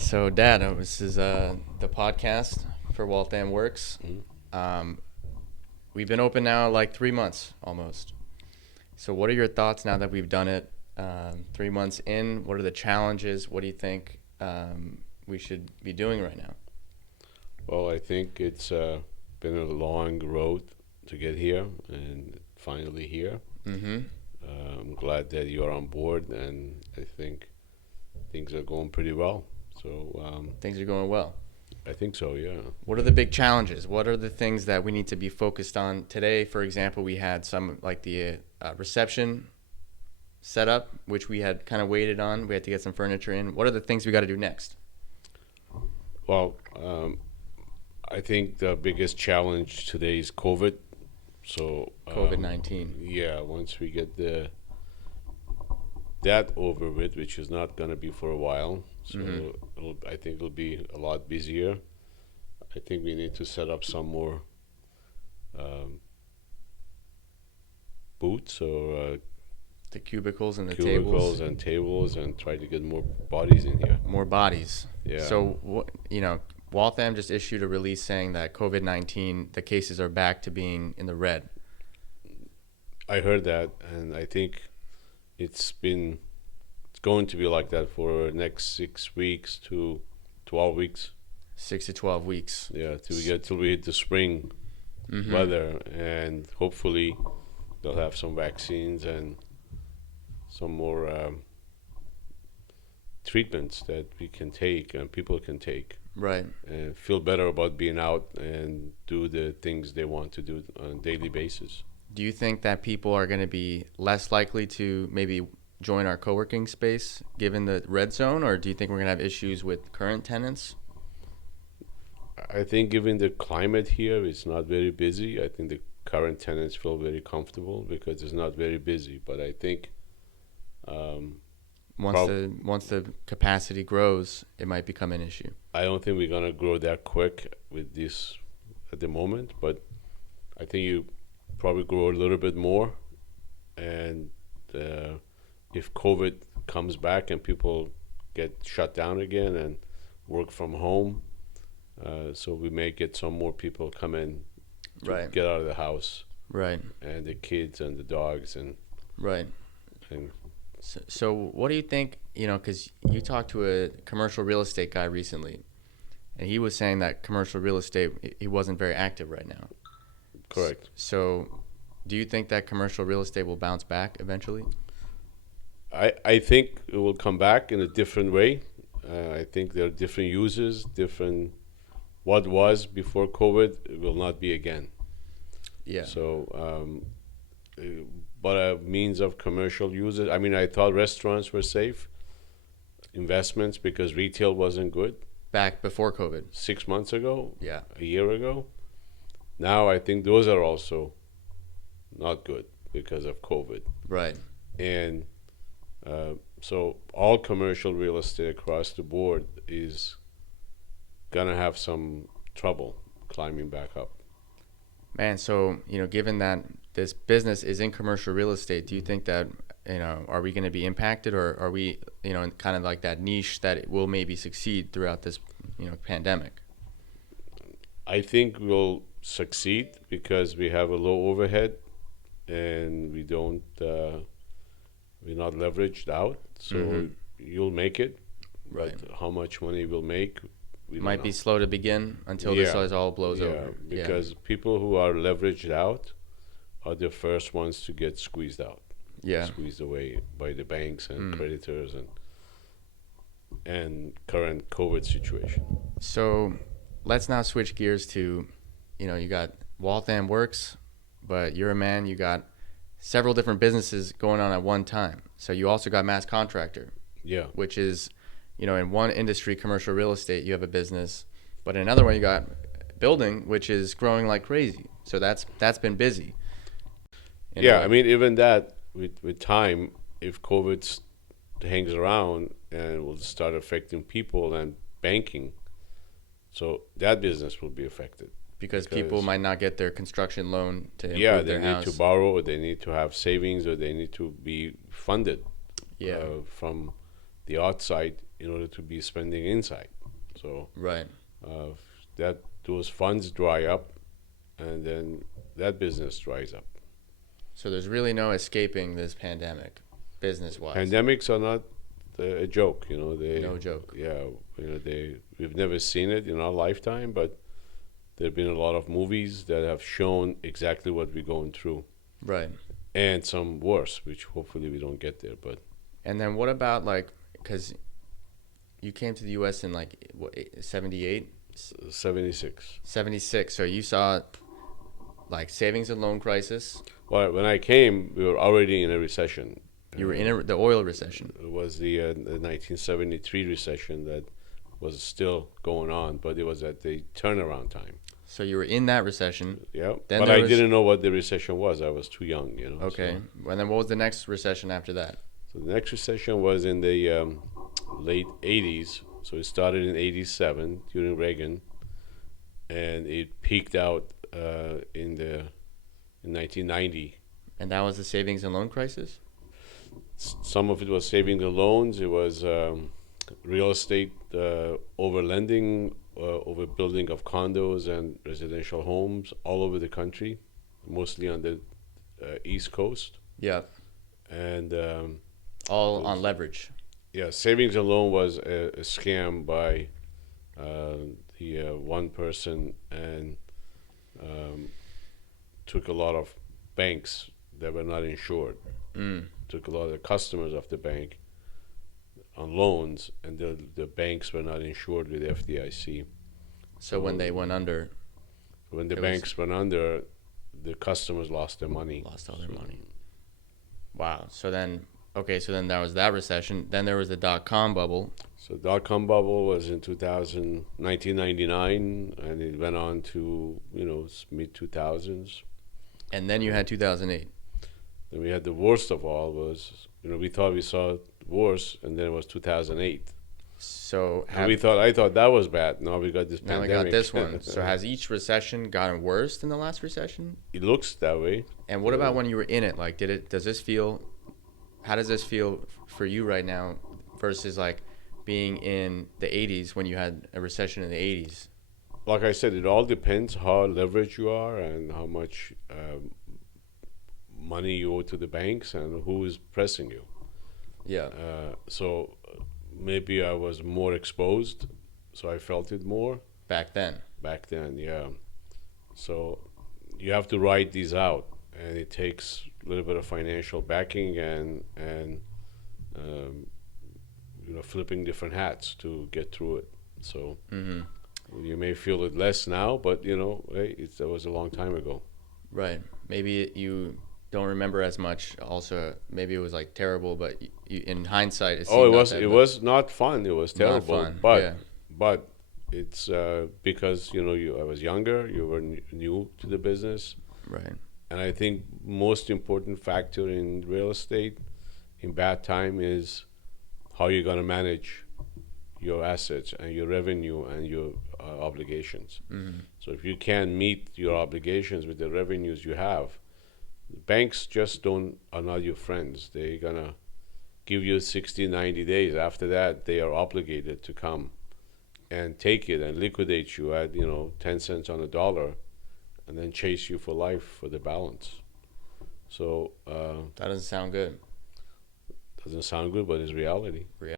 So, Dad, this is the podcast for Waltham Works. Mhm. Um, we've been open now like 3 months almost. So, what are your thoughts now that we've done it 3 months in? What are the challenges? What do you think we should be doing right now? Well, I think it's been a long road to get here and finally here. Mm-hmm. I'm glad that you're on board, and I think things are going pretty well. So Things are going well. I think so, yeah. What are the big challenges? What are the things that we need to be focused on today? For example, we had some like the reception set up, which we had kind of waited on. We had to get some furniture in. What are the things we got to do next? Well, I think the biggest challenge today is COVID. So COVID-19. yeah, once we get that over with, which is not going to be for a while. So I think it'll be a lot busier. I think we need to set up some more um, booths or The cubicles and the cubicles tables. and tables and try to get more bodies in here. More bodies. Yeah. So, Waltham just issued a release saying that COVID-19, the cases are back to being in the red. I heard that, and I think it's going to be like that for the next 6 weeks to 12 weeks. 6 to 12 weeks. Yeah, till we hit the spring Mm-hmm. weather, and hopefully they'll have some vaccines and some more treatments that we can take and people can take Right. and feel better about being out and do the things they want to do on a daily basis. Do you think that people are going to be less likely to maybe join our co-working space given the red zone, or do you think we're going to have issues with current tenants? I think given the climate here, it's not very busy. I think the current tenants feel very comfortable because it's not very busy. But I think Once the capacity grows, it might become an issue. I don't think we're gonna grow that quick with this at the moment. But I think you probably grow a little bit more, and if COVID comes back and people get shut down again and work from home, so we may get some more people come in to Right. get out of the house, Right. and the kids and the dogs Right. and So what do you think, because you talked to a commercial real estate guy recently, and he was saying that commercial real estate, he wasn't very active right now. correct. So do you think that commercial real estate will bounce back eventually? I think it will come back in a different way. I think there are different uses, different what was before COVID will not be again. Yeah. So, but a means of commercial uses. I mean, I thought restaurants were safe investments because retail wasn't good Back before COVID. 6 months ago, Yeah. a year ago. Now I think those are also not good because of COVID. Right. And so all commercial real estate across the board is gonna have some trouble climbing back up. Man, so, given that this business is in commercial real estate, do you think that, are we going to be impacted, or are we, in kind of like that niche that it will maybe succeed throughout this, pandemic? I think we'll succeed because we have a low overhead and we don't we're not leveraged out. So you'll make it, Right. but how much money we'll make, we don't Might know. be slow to begin until this Yeah. all blows Yeah, over. because people who are leveraged out are the first ones to get squeezed out, Yeah. squeezed away by the banks and creditors and current COVID situation. So let's now switch gears to, you got Waltham Works, but you're a man, you got several different businesses going on at one time. So you also got Mass Contractor, Yeah, which is, in one industry, commercial real estate, you have a business, but in another one, you got building, which is growing like crazy. So that's been busy. in a yeah. way. I mean, even that with time, if COVID hangs around and will start affecting people and banking, so that business will be affected. because people because- might not get their construction loan to improve Yeah, they their need house. to borrow, or they need to have savings, or they need to be funded Yeah. from the outside in order to be spending inside. So Right. uh, that those funds dry up, and then that business dries up. So there's really no escaping this pandemic, business-wise. Pandemics are not a joke, you know. They No joke. Yeah, you know, we've never seen it in our lifetime, but there've been a lot of movies that have shown exactly what we're going through, Right. and some worse, which hopefully we don't get there. But And then what about like, because you came to the U.S. in like what, 78, 76. 76. So you saw like savings and loan crisis. Well, when I came, we were already in a recession. You were in the oil recession. It was the 1973 recession that was still going on, but it was at the turnaround time. So you were in that recession. Yeah, Then but there I was- didn't know what the recession was. I was too young, you know. Okay. And then what was the next recession after that? So the next recession was in the late 80s. So it started in 87 during Reagan, and it peaked out in 1990. And that was the savings and loan crisis? Some of it was saving the loans. It was real estate over lending, over building of condos and residential homes all over the country, mostly on the East Coast. Yeah. And All on leverage. yeah, savings and loan was a scam by the one person, and took a lot of banks that were not insured. Took a lot of the customers of the bank on loans, and the banks were not insured with FDIC. So when they went under, When the It was- banks went under, the customers lost their money. lost all their money. Wow. So then, okay, so then there was that recession. Then there was the dot-com bubble. So dot-com bubble was in 1999, and it went on to, you know, mid 2000s. And then you had 2008. Then we had the worst of all was, you know, we thought we saw worse, and then it was 2008. So And I thought that was bad. Now we got this now we pandemic. got this one. So has each recession gotten worse than the last recession? It looks that way. And what about when you were in it? Like, how does this feel for you right now versus like being in the 80s when you had a recession in the 80s? Like I said, it all depends how leveraged you are and how much money you owe to the banks and who is pressing you. Yeah. So maybe I was more exposed, so I felt it more Back then. back then. Yeah. So you have to write these out, and it takes a little bit of financial backing and you know, flipping different hats to get through it. So you may feel it less now, but you know, hey, that was a long time ago. Right. Maybe you don't remember as much. Also, maybe it was like terrible, but in hindsight, it seemed It was not fun. It was terrible. fun, But yeah. but it's because, you know, I was younger. You were new to the business, Right. and I think most important factor in real estate in bad time is how you're going to manage your assets and your revenue and your obligations. So if you can't meet your obligations with the revenues you have, banks just are not your friends. They're gonna give you 60, 90 days. After that, they are obligated to come and take it and liquidate you at, you know, 10 cents on a dollar, and then chase you for life for the balance. So That doesn't sound good. doesn't sound good, but it's reality.